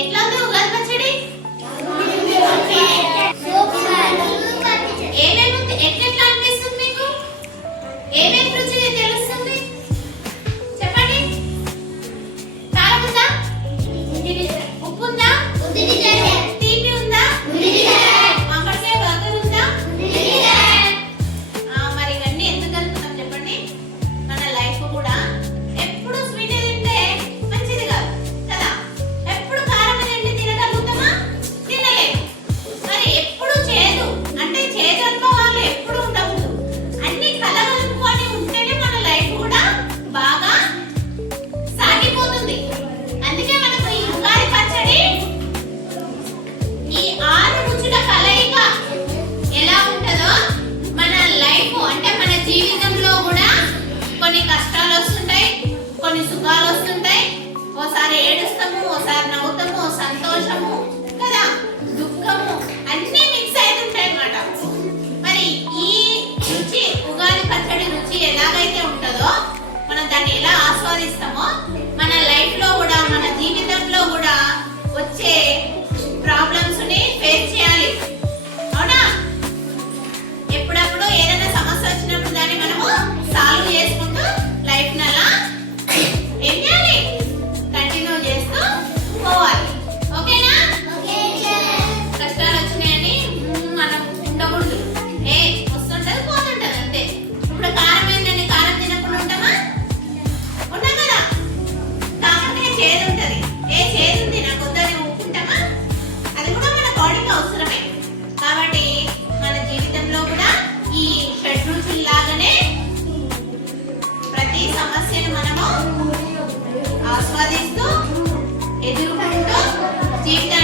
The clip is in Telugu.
ఎట్లా ఉంది ఉగాది పచ్చడి? ఏమేమి ఎట్లా అనిపిస్తుంది మీకు? ఏమేమి రుచి తెలుస్తుంది చెప్పండి. కారం ఉందా? ఉప్పు ఉందా? తీపి ఉందా? మామిడికాయ వగరు ఉందా? మరి ఇవన్నీ ఎందుకు కలుపుతాం చెప్పండి? మన లైఫ్ కూడా ఎప్పుడు స్వీట్ తింటే మంచిది కాదు కదా. ఎప్పుడు కారం తింటే తినగలుగుతామా? తినలేము. మరి ఎప్పుడు చేదు అంటే చేదు అనుకోవాలి ఎప్పుడు ఉండకూడదు. అన్ని కలగలుపుకొని ఉంటేనే మన లైఫ్ కూడా బాగా సాగిపోతుంది. అందుకే మనకు ఈ ఉగాది పచ్చడి ఈ 6 రుచుల కలయిక ఎలా ఉంటుందో మన లైఫ్ అంటే మన జీవితంలో కూడా కొన్ని కష్టాలు వస్తుంటాయి, కొన్ని సుఖాలు వస్తుంటాయి. ఓసారి ఏడుస్తాము, ఓసారి నవ్వుతాము, సంతోషము కదా, దుఃఖము అన్నీ మిక్స్ అవుతుంటాయి అన్నమాట. మరి ఈ రుచి ఉగాది పచ్చడి రుచి ఎలాగైతే ఉంటుందో మనం దాన్ని ఎలా ఆస్వాదిస్తామో మన లైఫ్ లో కూడా మన జీవితంలో కూడా వచ్చే ప్రాబ్లమ్స్ ని ఫేస్ చేయాలి. అవునా? ఎప్పుడప్పుడు ఏదైనా సమస్య వచ్చినప్పుడు దాన్ని మనము సాల్వ్ చేసుకుంటూ లైఫ్ నలా ఏం చేయాలి? కంటిన్యూ చేస్తూ పోవాలి. ఓకేనా? కష్టాలు వచ్చినాయని మనం ఉండకూడదు. వస్తుంటది పోతుంటది అంతే. ఇప్పుడు కారం ఏంటండి, కారం తినకుండా ఉంటామా? ఉంటాం కదా. కాకపోతే చేదు ఉంటది. చేదు ఉంది నాకు వద్దని ఊరుకుంటామా? అది కూడా మన బాడీకి అవసరమే. కాబట్టి మన జీవితంలో కూడా ఈ షడ్రుచుల్లాగానే ప్రతి సమస్యను మనము ఆస్వాదిస్తూ ఎదుర్కొంటూ జీవిత